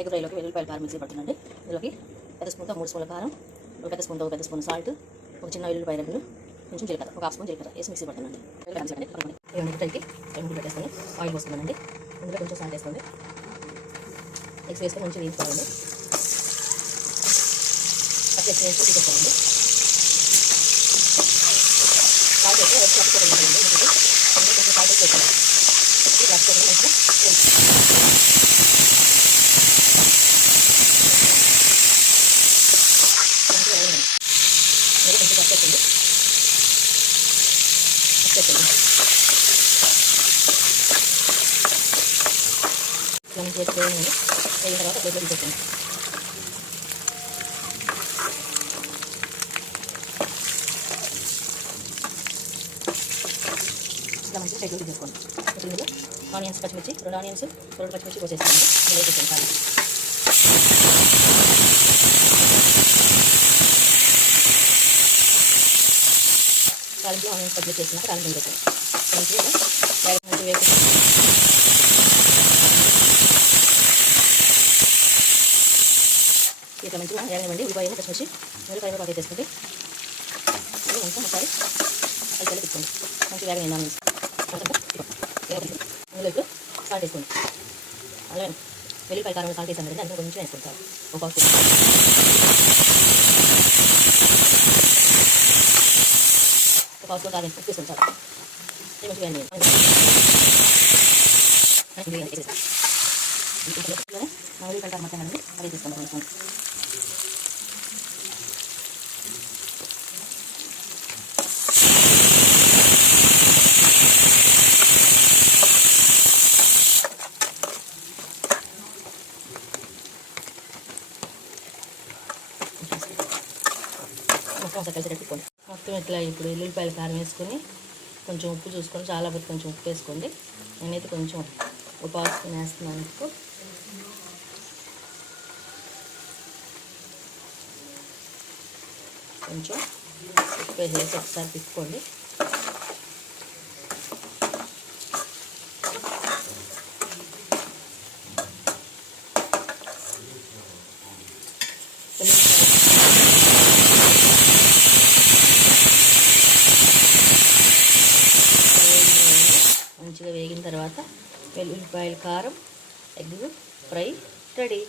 Egg ఫ్రైలోకి వెల్లుల్లిపాయల కారం mixie పడుతుందండి. ఇందులోకి పెద్ద స్పూన్తో 3 స్పూన్ల కారం, ఒక పెద్ద స్పూన్తో పెద్ద స్పూన్ సాల్ట్, ఒక చిన్న వెల్లుల్లిపాయ రెబ్బలు, కొంచెం జీలకర్ర, ఒక హాఫ్ స్పూన్ జీలకర్ర వేసి మిక్సీ పడుతుందండి. ఎగ్ ఫ్రైకి 2 పెట్టేసుకొని ఆయిల్ పోసుకున్నానండి. ఇందులో కొంచెం సాల్ట్ వేసుకోండి. ఎగ్స్ వేసుకొని మంచిగా వేసుకోవాలండి. ఫస్ట్ ఎగ్స్ వేసి తీసుకోవాలండి. సాల్ట్ వేసి ఎగ్స్ కట్టుకోవాలండి. కొంచెం సాల్ట్ వేసి వేసుకోవాలి. కట్టుకోవాలి మంచిగా కొంచెం కట్టేస్తుంది. ఇలా మంచిగా వేయండి. వేగిన తర్వాత ప్లేట్లో తీసేసుకోండి. ఇలా మంచిగా ప్లేట్లో తీసేసుకోండి. ఇందులో ఆనియన్స్ పచ్చిమిర్చి 2 ఆనియన్స్ 2 పచ్చిమిర్చి కోసేసుకోండి. ఇలా వేసేసుకోండి. తాలింపు ఆనియన్స్ పచ్చిమిర్చి వేసుకున్నాక తాలింపు వేసుకోండి. మంచిగా మంచిగా వేసి ఇట్లా మంచిగా వేగనివ్వండి. ఉల్లిపాయలు పచ్చిమిర్చి ఉల్లిపాయలు పాటు వేసుకుంటే మంచిగా ఒకసారి కలిసి తిప్పుకోండి. మంచిగా వేగనివ్వండి. ఆనియన్స్ అందులో ఇప్పుడు సాల్ట్ వేసుకోండి. అలాగే వెల్లుల్లిపాయ కారం సాల్ట్ వేసాను కదండి, అందులో కొంచెం వేసుకుంటారు. ఒక హాఫ్ స్పూన్ కారం ఉప్పు వేసుకుంటారు. మంచిగా వేయండి. వెల్లుల్లిపాయ కారం మొత్తం కదండి అవి వేసుకుంటాం. కొంచెం మొత్తం ఒకసారి కలిసి పెట్టుకోండి. మొత్తం ఇట్లా ఇప్పుడు వెల్లుల్లిపాయల కారం వేసుకొని కొంచెం ఉప్పు చూసుకొని చాలా వరకు కొంచెం ఉప్పు వేసుకోండి. నేనైతే కొంచెం ఉప్పు వేసుకొని వేస్తున్నాను. ఉప్పు కొంచెం ఉప్పు వేసి ఒకసారి తిప్పుకోండి. మంచిగా వేగిన తర్వాత వెల్లుల్లిపాయల కారం ఎగ్ ఫ్రై రెడీ.